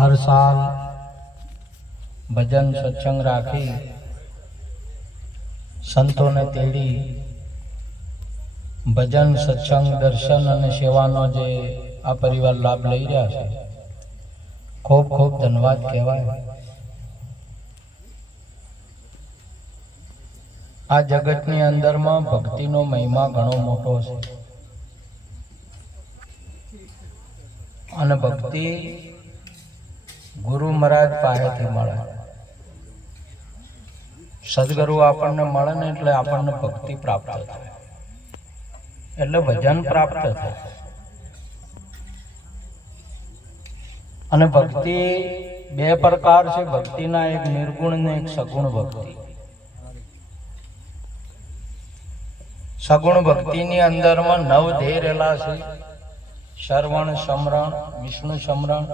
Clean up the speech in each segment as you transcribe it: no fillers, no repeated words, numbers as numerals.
हर साल भजन सत्संग राखी संतों ने तेड़ी भजन सत्संग दर्शन और सेवानो जे आ परिवार लाभ लई रह्या छे। खूब खूब धन्यवाद कहेवाय। आ जगतनी अंदर में भक्तिनो महिमा घणो मोटो छे अने भक्ति गुरु महाराज पासेथी मळे। सद्गुरु आपणने मळे ने एटले आपणने भक्ति प्राप्त थाय, एटले भजन प्राप्त थाय। अने भक्ति बे प्रकार छे, भक्तिना एक निर्गुण ने एक सगुण भक्ति। सगुण भक्तिनी अंदर में 9 ध्येय रहेला छे। श्रवण स्मरण, विष्णु स्मरण,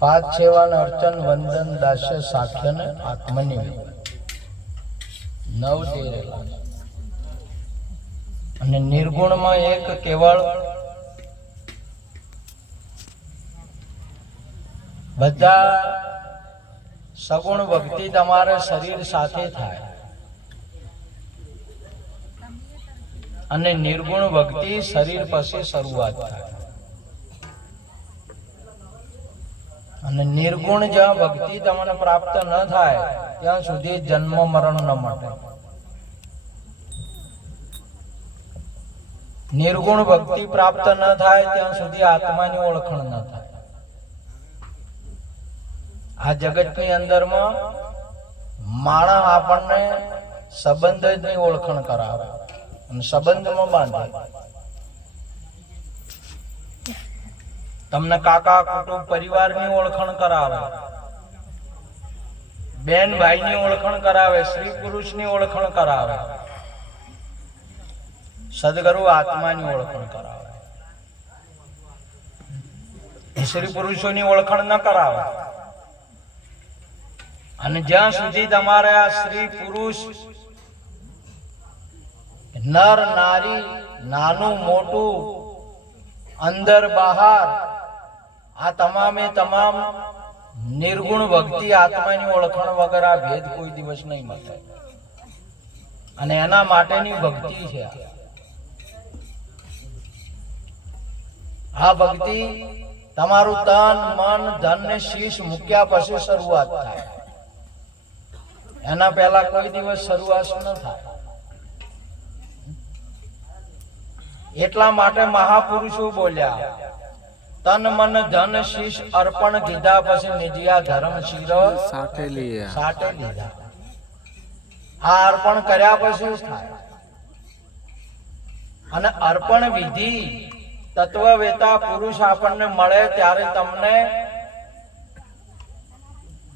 पाद सेवन, अर्चन, वंदन, दास्य, साख्य ने आत्मनिवेदन। 9 ध्येय रहेला छे। अने निर्गुण में एक केवल बधा सगुण भक्ति तमारे शरीर साथे थाय अने निर्गुण भक्ति शरीर पछी शरूआत थाय। अने निर्गुण ज्यां भक्ति तमने प्राप्त न थाय त्यां सुधी जन्म मरण न मटे। निर्गुण भक्ति प्राप्त न थाय त्यां सुधी आत्मानी ओळखण न थाय। आ जगतनी अंदर में माणस आपणने संबंधनी ओळखण करावे अने संबंध में बांधे। तमने काका कुटुंब परिवार नी ओळखण करावे, बेन भाई नी ओळखण करावे, स्त्री पुरुष नी ओळखण करावे, सद्गुरु आत्मा नी ओळखण करावे। स्त्री पुरुषों नी ओळखण न करावे। अने ज्यां सुधी तमारे आ स्त्री पुरुष, नर नारी, नानु मोटू, अंदर बाहर, आ तमामे तमाम निर्गुण भक्ति आत्मानी ओळखण वगर आ भेद कोई दिवस नहीं मटे। अने एना माटेनी भक्ति छे। आ भक्ति तमारू तन मन धन ने शीश मूक्या पछी शरूआत थाय। एना पहला कोई दिवस शरूआत न थाय। एटला माटे महापुरुषो बोल्या, तन मन धन शीश अर्पण कीधा पछी निजिया धर्म शिर साटे लीधा। आ अर्पण कर्या पछी थाय। अने अर्पण विधि तत्ववेता पुरुष आपणने मळे त्यारे तमने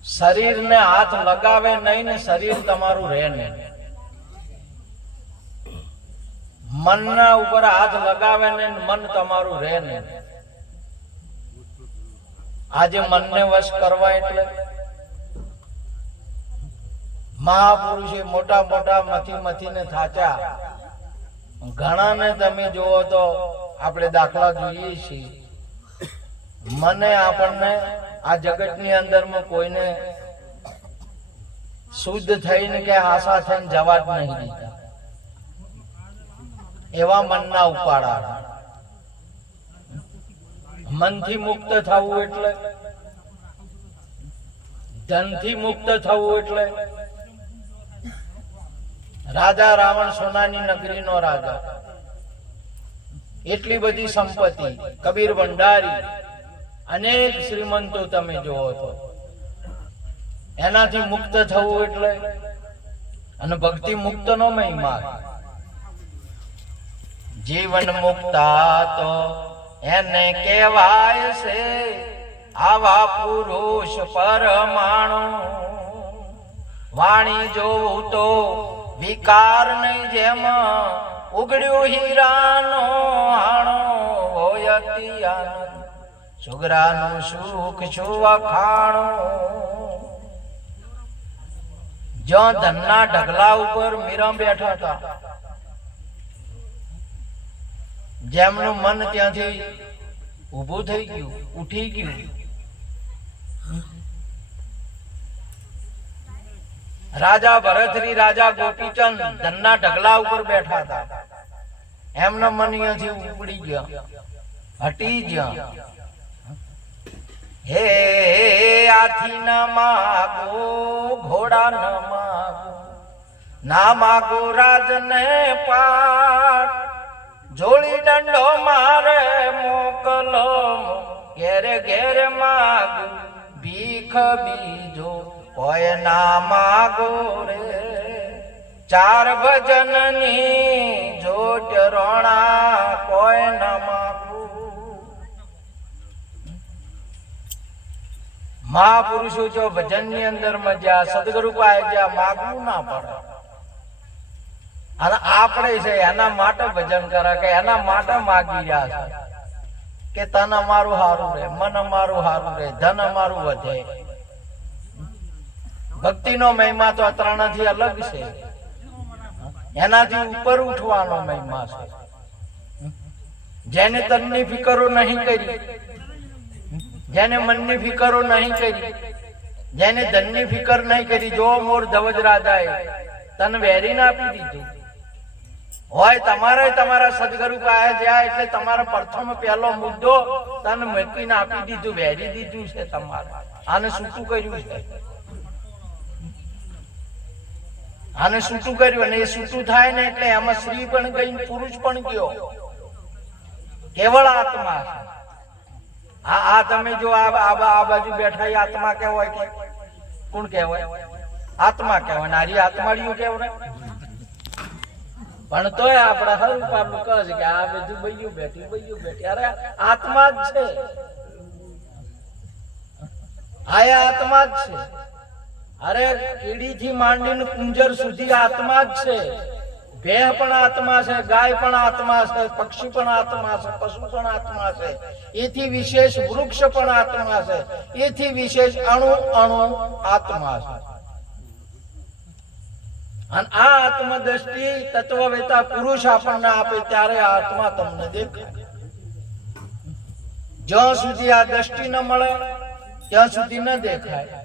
शरीर ने हाथ लगावे नहीं ने शरीर तमारू रहे नहीं। मन ना ऊपर हाथ लगावे ने मन तमारू रहे नहीं। आज मन ने वश करवा एटले महापुरुषे मोटा मोटा मथी मथी ने थाचा घणा ने तमे जोवो तो आपणे दाखला जोईए छीए। मने आपणने आ जगतनी अंदर में कोईने शुद्ध थईने के आशा थईने जवा ज नहीं दीता। एवा मनना उपाड़ा। मनथी मुक्त थवुं एटले, धनथी मुक्त थवुं एटले। राजा रावण सोनानी नगरीनो राजा, एटली बधी संपत्ति, कबीर भंडारी, अनेक श्रीमंतो तमे जोवो तो एनाथी मुक्त थवुं एटले अने भक्ति मुक्त नो महिमा। जीवन मुक्ता तो एने कहेवाय से, आवा पुरुष परमाणु। वाणी जोवुं तो विकार नहीं जेम उगड्यो हीरानो हाणो। होय अति आनंद सुगरानु सुख छुआ खाणो। जो धनना ढगला ऊपर मीरा बैठा था, જેમનું મન ત્યાંથી ઊભું થઈ ગયું, ઉઠી ગયું રાજા ભરતરી રાજા ગોપીચંદ ધનના ઢગલા ઉપર બેઠા હતા. એમનો મન અહીંયાથી ઉપડી ગયા, હટી ગયા. હે આથી ન માગો ઘોડા ન માગો, ના માગો રાજને પાટ, જોડી દંડો મારે મોકલો, ઘેરે ઘેરે માગું ભીખ બીજો કોઈ ના માગો રે. ચાર ભજનની જોટ રોણા કોઈ ન માગો. મહાપુરુષો જો ભજન ની અંદર મજા, સદગુરુ પાસે જ્યાં માગવું ના પડે. અને આપણે છે એના માટે ભજન કરે, કે એના માટે માગી રહ્યા છે કે તન અમારું હારું રહે, મન અમારું હારું રહે, ધન અમારું વધે. ભક્તિ નો મહિમા તો ત્રણથી અલગ છે. એનાથી ઉપર ઉઠવાનો મહિમા છે. જેને તનની ફિકરો નહીં કરી, જેને મનની ફિકરો નહીં કરી, જેને ધનની ફિકર નહીં કરી. જો મોર ધવજ રાજાએ તન વેરીને આપી દીધું હોય, તમારે તમારા સદગુરુ પાસે જ્યાં એટલે તમારો પ્રથમ પહેલો મુદ્દો તન મૂકીને આપી દીધું, વેરી દીધું છે તમારે. આને છૂટું કર્યું છે, આને છૂટું કર્યું. અને એ છૂટું થાય ને એટલે એમાં સ્ત્રી પણ ગઈ, પુરુષ પણ ગયો, કેવળ આત્મા. આ તમે જો આ બાજુ બેઠા એ આત્મા કહેવાય કે કોણ કહેવાય? આત્મા કહેવાય. નારી આત્માડીયું કહેવાય. પણ તોય આપડા હર પાપું કહે છે કે આ બધું બૈયું બેઠી. અરે આત્મા જ છે, આ આત્મા જ છે. અરે કીડી થી માંડીને કુંજર સુધી આત્મા જ છે. ભેહ પણ આત્મા છે, ગાય પણ આત્મા છે, પક્ષી પણ આત્મા છે, પશુ પણ આત્મા છે. એથી વિશેષ વૃક્ષ પણ આત્મા છે, એથી વિશેષ અણુ આત્મા છે. અને આ આત્મ દ્રષ્ટિ તત્વવેતા પુરુષ આપણને આપે ત્યારે આ આત્મા તમને દેખાય. જ્યાં સુધી આ દ્રષ્ટિ ન મળે ત્યાં સુધી ન દેખાય.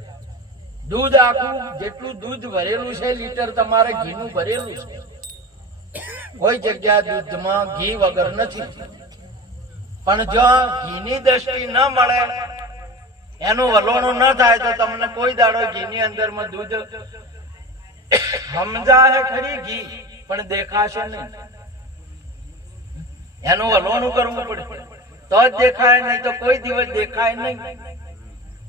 દૂધ આખું જેટલું દૂધ ભરેલું છે, લીટર તમારે ઘીનું ભરેલું છે. કોઈ જગ્યા દૂધમાં ઘી વગર નથી. પણ જો ઘીની દ્રષ્ટિ ન મળે, એનું વલોણું ન થાય તો તમને કોઈ દાડો ઘીની અંદરમાં દૂધ સમજાય ખરી ઘી, પણ દેખાશે નહીં. એનું વલોણું કરવું પડે તો જ દેખાય, નહીં તો કોઈ દિવસ દેખાય નહીં.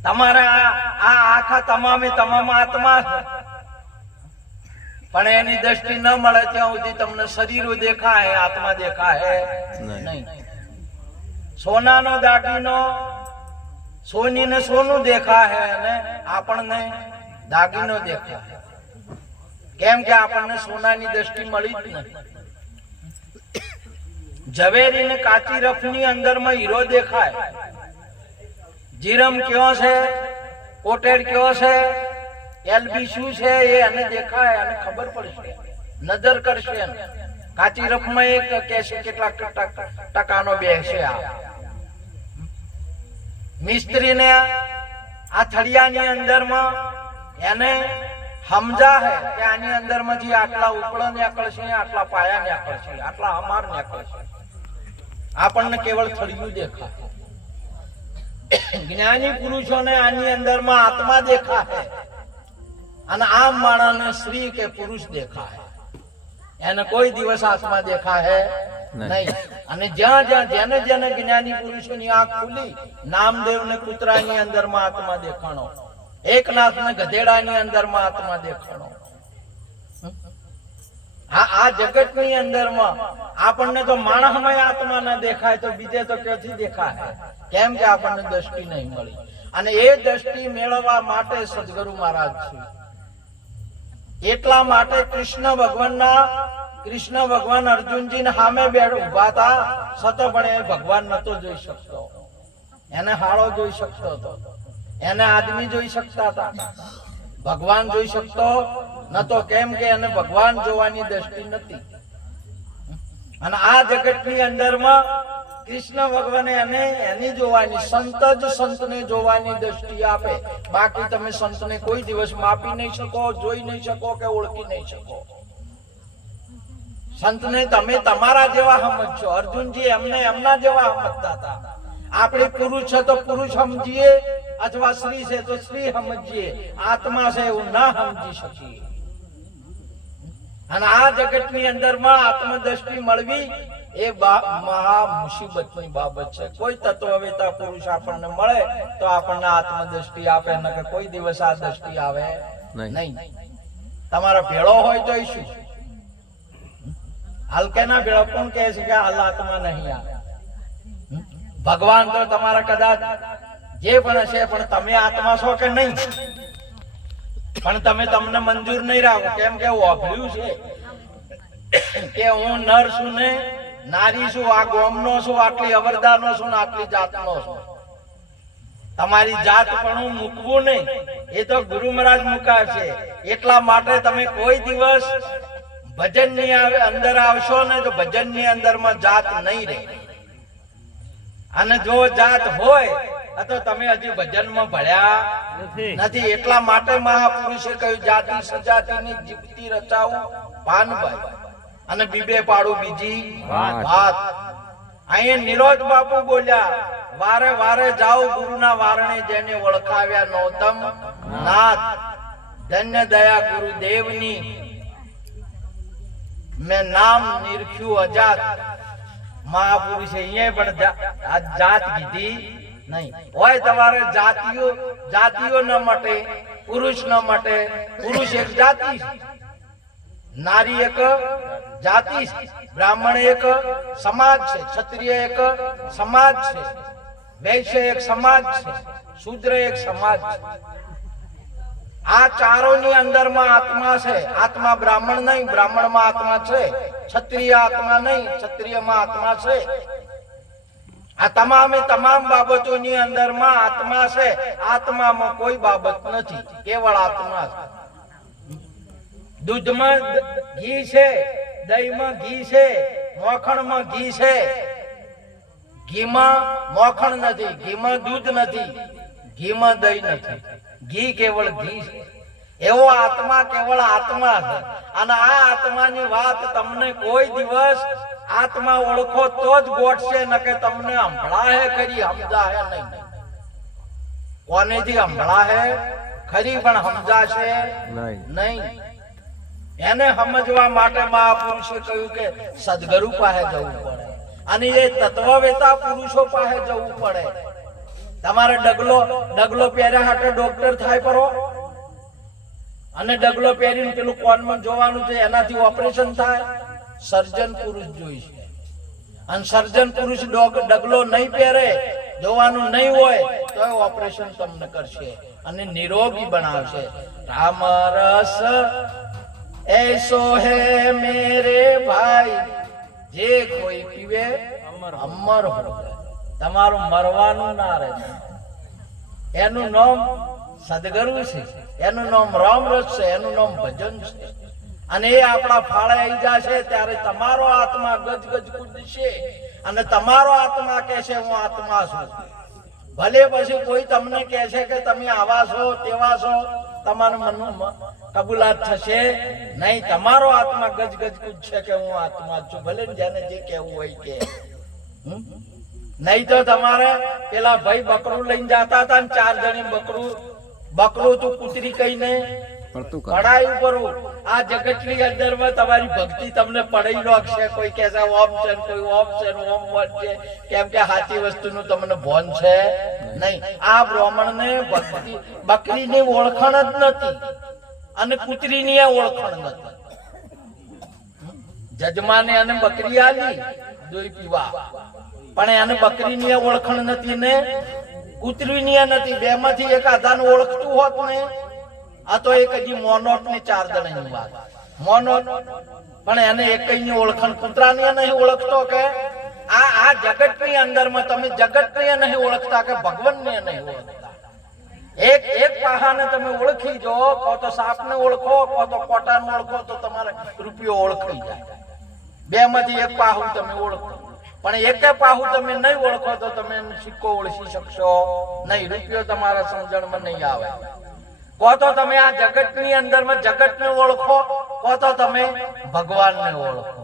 તમારે આ આખા તમામે તમામ આત્મા છે, પણ એની દ્રષ્ટિ ન મળે ત્યાં સુધી તમને શરીરો દેખાય, આત્મા દેખાય નહીં. સોનાનો દાગીનો સોનીને સોનું દેખાય અને આપણને દાગીનો દેખાય. કેમ કે આપણને સોનાની દ્રષ્ટિ મળી જ નથી. ઝવેરી ને કાચી રફની અંદરમાં હીરો દેખાય. જીરમ કયો છે, કોટેડ કયો છે, એલબી શું છે, એ એને દેખાય, અને ખબર પડશે, નજર કરશે. કાચી રફમાં એક કહેશે કેટલા ટકાનો બેસે. આ મિસ્ત્રીને આ થળિયાની અંદરમાં એને સમજા હે કે આની અંદરમાંથી આટલા ઉપળો નીકળશે, આટલા પાયા નીકળશે, આટલા અમાર નીકળશે. આપણને કેવળ થળિયું દેખાય. જ્ઞાની પુરુષોને આની અંદરમાં આત્મા દેખાય, અને આમ માણસને સ્ત્રી કે પુરુષ દેખાય. એને કોઈ દિવસ આત્મા દેખાય નહીં. અને જ્યાં જેને જ્ઞાની પુરુષોની આંખ ખુલી, નામદેવ ને કૂતરાની અંદરમાં આત્મા દેખાણો, એકનાથ ને ગધેડાની અંદરમાં આત્મા દેખાણો. આ જગત ની અંદરમાં આપણને તો માણસમાં આત્મા ના દેખાય તો બીજે તો ક્યાંથી દેખાય? કેમ કે આપણને દ્રષ્ટિ નહીં મળી. અને એ દ્રષ્ટિ મેળવવા માટે સદગુરુ મહારાજ છે. એટલા માટે કૃષ્ણ ભગવાન અર્જુનજી ને સામે ઉભા હતા, છતાં પણ એ ભગવાન નતો જોઈ શકતો. એને હાળો જોઈ શકતો હતો, એને આદમી જોઈ શકતા હતા, ભગવાન જોઈ શકતો નતો. કેમ કે એને ભગવાન જોવાની દ્રષ્ટિ નથી. અને આ જગત ની અંદરમાં કૃષ્ણ ભગવાને એને એની જોવાની, સંત જ સંતને જોવાની દ્રષ્ટિ આપે. બાકી તમે સંતને કોઈ દિવસ માપી નહીં શકો, જોઈ નહીં શકો કે ઓળખી નહીં શકો. સંતને તમે તમારા જેવા સમજશો. અર્જુનજી એમને એમના જેવા સમજતા હતા. આપણે પુરુષ છે તો પુરુષ સમજીએ, અથવા સ્ત્રી છે તો સ્ત્રી સમજીએ. આત્મા છે એવું ના સમજી શકીએ. અને આ જગતની અંદરમાં આત્મદ્રષ્ટિ મળવી એ મહા મુસીબતની બાબત છે. કોઈ તત્વવેતા પુરુષ આપણને મળે તો આપણને આત્મદ્રષ્ટિ આપે, ન કે કોઈ દિવસ આ દ્રષ્ટિ આવે નહીં. તમારા ભેળો હોય તો શું હાલ કે ના ભેળો? કોણ કહે છે કે હાલ આત્મા નહીં આવે? ભગવાન તો તમારા કદાચ જે પણ છે, પણ તમે આત્મા છો કે નહીં? પણ તમે તમને મંજૂર નહીં રાખો. કેમ કે વાપર્યું છે કે હું નર છું ને નારી છું, આ ગોમનો છું, આટલી અવરદાનો છું ને આટલી જાતનો છું. તમારી જાત પણ હું મૂકવું નહીં, એ તો ગુરુ મહારાજ મુકાય છે. એટલા માટે તમે કોઈ દિવસ ભજન ની અંદર આવશો ને તો ભજન ની અંદર માં જાત નહીં રહે. અને જો જાત હોય તો તમે હજી ભજન માં ભળ્યા નથી. એટલા માટે મહાપુરુષે કહ્યું, જાતિ સજાતિની જીવતી રચાવું પાનભાઈ અને બીબે પાડું બીજી વાત. અહીં નિરોધ બાપુ બોલ્યા, વારે વારે જાઓ ગુરુના વારણે, જેને ઓળખાવ્યા નોતમ નાથ. ધન્ય દયા ગુરુદેવની, મેં નામ નિરખ્યું અજાત. મહાપુરુષે અહીંયા પણ જાત કીધી નહીં. હોય તમારે જાતિઓ ન મટે, પુરુષ ન મટે. પુરુષ એક જાતિ, નારી એક જાતિ, બ્રાહ્મણ એક સમાજ છે, ક્ષત્રિય એક સમાજ છે, વૈશ્ય એક સમાજ છે, શૂદ્ર એક સમાજ છે. આ ચારોની અંદરમાં આત્મા છે. આત્મા બ્રાહ્મણ નહીં, બ્રાહ્મણમાં આત્મા છે. ક્ષત્રિય આત્મા નહીં, ક્ષત્રિયમાં આત્મા છે. આ તમામે તમામ બાબતોની અંદરમાં આત્મા છે. આત્મામાં કોઈ બાબત નથી, કેવળ આત્મા છે. દૂધમાં ઘી છે, દહીંમાં ઘી છે, મોખણમાં ઘી છે. ઘીમાં મોખણ નથી, ઘીમાં દૂધ નથી, ઘીમાં દહીં નથી. ઘી કેવળ ઘી છે. એવો આત્મા કેવળ આત્મા છે. અને આ આત્માની વાત તમને કોઈ દિવસ આત્મા ઓળખો તો જ ગોઠશે, ન કે તમને સંભળાહે ખરી, સમજાહે નહીં. કોનેથી સંભળાહે ખરી પણ સમજાશે નહીં. એને સમજવા માટે મહાપુરુષે કહ્યું કે સદગુરુ પાસે જવું પડે, અને એ તત્વવેતા પુરુષો પાસે જવું પડે. તમારે ડગલો પહેર્યા હાટે ડોક્ટર થાય પરો, અને ડગલો પહેરીને પેલું કોનમાં જોવાનું છે, એનાથી ઓપરેશન થાય. સર્જન પુરુષ જોઈશે, અને સર્જન પુરુષ ડગલો નહીં પહેરે, જોવાનું નહીં હોય તો ઓપરેશન તમને કરશે અને નિરોગી બનાવશે. રામ રસ ऐसो है मेरे भाई, જે કોઈ પીવે અમર હો. તમારું મરવાનું ના રહે. એનું નામ સદગુરુ છે, એનું નામ રામ રસ છે, એનું નામ ભજન છે. અને એ આપણા ફાળે આવી જશે ત્યારે તમારો આત્મા ગજ કૂદશે, અને તમારો આત્મા કહેશે હું આત્મા છું. ભલે પછી કોઈ તમને કહેશે કે તમે આવા છો તેવા છો, તમારું મનનું કબૂલાત થશે નહીં. તમારો આત્મા ગજ કૂદશે કે હું આત્મા છું, ભલે જેને જે કહેવું હોય કે. નહીં તો તમારે પેલા ભાઈ બકરું લઈને જતા હતા ને 4 જણી બકરું તું કૂતરી કહીને પડાય ઉપર. આ જગતની અંદરમાં તમારી ભક્તિ તમને પડાઈ નાખશે. કોઈ કહેશે ઓમ છે, કોઈ ઓમ છે, ઓમ વન છે, કેમ કે સાચી વસ્તુનું તમને ભાન છે નહીં. આ બ્રાહ્મણને ભક્તિ બકરીની ઓળખાણ જ નથી, અને કૂતરીની ઓળખાણ નથી. જજમાને એને બકરી આલી દોઈ પીવા, પણ એને બકરીની ઓળખાણ નથી ને કૂતરીની નથી. બે માંથી એક આધાને ઓળખતું હોત ને, આ તો એક હજી મોનોટ ની 4 જણાની વાત. મોનોટ પણ એને એકની ઓળખાણ, કૂતરાની નહીં ઓળખતો કે આ જગતની અંદરમાં તમે જગતને નહીં ઓળખતા કે ભગવાનને નહીં ઓળખતા. એક પાહાને તમે ઓળખી જો, કો તો સાપને ઓળખો, કો તો કોટાને ઓળખો, તો તમારે રૂપિયો ઓળખાઈ જાય. બે માંથી એક પાહું તમે ઓળખો. પણ એકે પાહુ તમે નહીં ઓળખો તો તમે સિક્કો ઓળખી શકશો નહીં, રૂપિયો તમારા સમજણમાં નહીં આવે. કો તો તમે આ જગતની અંદરમાં જગતને ઓળખો, કો તો તમે ભગવાનને ઓળખો,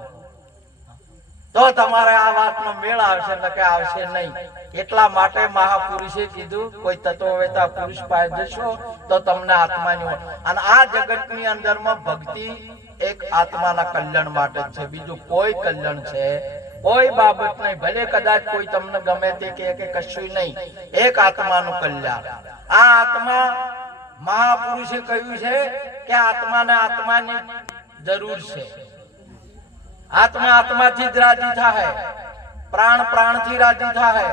તો તમારે આ વાતનો મેળ આવશે, નકે આવશે નહીં. એટલા માટે મહાપુરુષે કીધું કોઈ તત્વવેતા પુરુષ પાસે જશો તો તમને આત્માની અને આ જગતની અંદરમાં ભક્તિ એક આત્માના કલ્યાણ માટે છે, બીજું કોઈ કલ્યાણ છે કોઈ બાબત નહીં. ભલે કદાચ કોઈ તમને ગમે તે કે કશું નહીં, એક આત્માનું કલ્યાણ. આ આત્મા મહાપુરુષે કહ્યું છે કે આત્માને આત્માની જરૂર છે. આત્મા આત્માથી જ રાજી થાય, પ્રાણ પ્રાણથી રાજી થાય,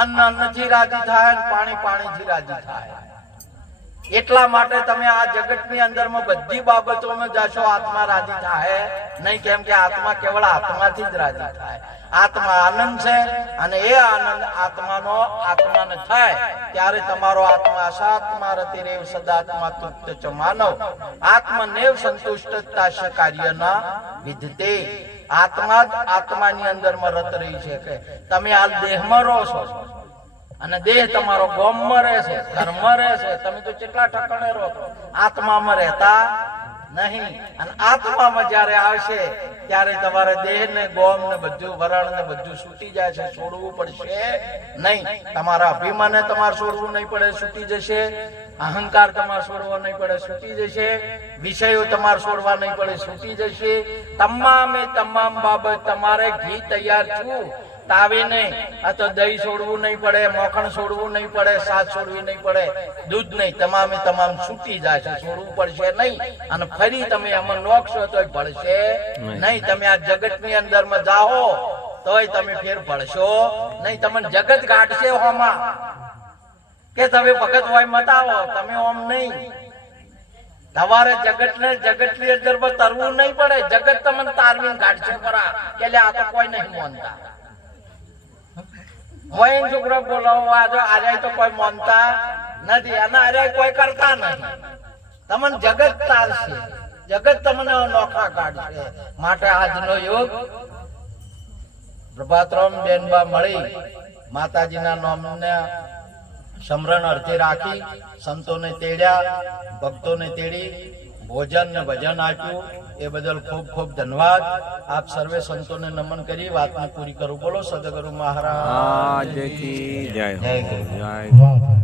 અન્ન અન્નથી રાજી થાય, પાણી પાણીથી રાજી થાય. એટલા માટે તમે આ જગતની અંદરમાં બધી બાબતોમાં જશો, આત્મા રાજી થાય નહીં. કેમ કે આત્મા કેવળ આત્માથી જ રાજી થાય. આત્મા આનંદ છે અને એ આનંદ આત્માનો આત્માને થાય ત્યારે તમારો આત્મા સાત્મા રતિરેવ સદાત્મા તૃપ્ત ચ માનવ આત્મનેવ સંતુષ્ટતા શ કાર્યના વિધતે. આત્મા જ આત્માની અંદરમાં રત રહી છે. કે તમે આ દેહમાં રહો છો અને દેહ તમારો ગોમમાં રહે છે, ઘરમાં રહે છે, તમે તો કેટલા ઠકાણે રહો છો, આત્મામાં રહેતા નહીં. અને આત્મામાં જ્યારે આવશે ત્યારે તમારે દેહ ને ગોમ ને બધું વરણ ને બધું છૂટી જાય છે, છોડવું પડશે નહીં. તમારા અભિમાને તમારે છોડવું નહીં પડે, છૂટી જશે. અહંકાર તમારે છોડવો નહીં પડે, છૂટી જશે. વિષયો તમારે છોડવા નહીં પડે, છૂટી જશે. તમામે તમામ બાબત તમારે ઘી તૈયાર છું તાવે નહીં, આ તો દહીં છોડવું નહીં પડે, મોખણ છોડવું નહીં પડે, સાત છોડવી નહીં પડે, દૂધ નહીં, તમામે તમામ છૂટી જશે, છોડવું પડશે નહીં. અને ફરી તમે આમાં નોખશો તોય ભળશે નહીં. તમે આ જગતની અંદરમાં જાઓ તોય તમે ફેર ભળશો નહીં. તમને જગત કાઢશે હોમાં કે તમે ભગત હોય મતાવો, તમે ઓમ નહીં. તમારે જગતની અંદરમાં તરવું નહીં પડે, જગત તમને તારવીને કાઢશે ખરા કે આ તો કોઈ નહીં માનતા. મોઈન છોકરો બોલાવવા જો આજે તો કોઈ માનતા નથી અને આજે કોઈ કરતા નથી. તમને જગત તારશે, જગત તમને નોખા કાઢશે. માટે આજનો યોગ પ્રભાતરામ બેનબા મળી માતાજીના નામને સમરણ અર્થે રાખી સંતોને તેડ્યા, ભક્તોને તેડી ભોજન ને ભજન આપ્યું. એ બદલ ખૂબ ખૂબ ધન્યવાદ. આપ સર્વે સંતોને નમન કરી વાતને પૂરી કરું. બોલો સદગુરુ મહારાજ કી જય. જય ગુરુ.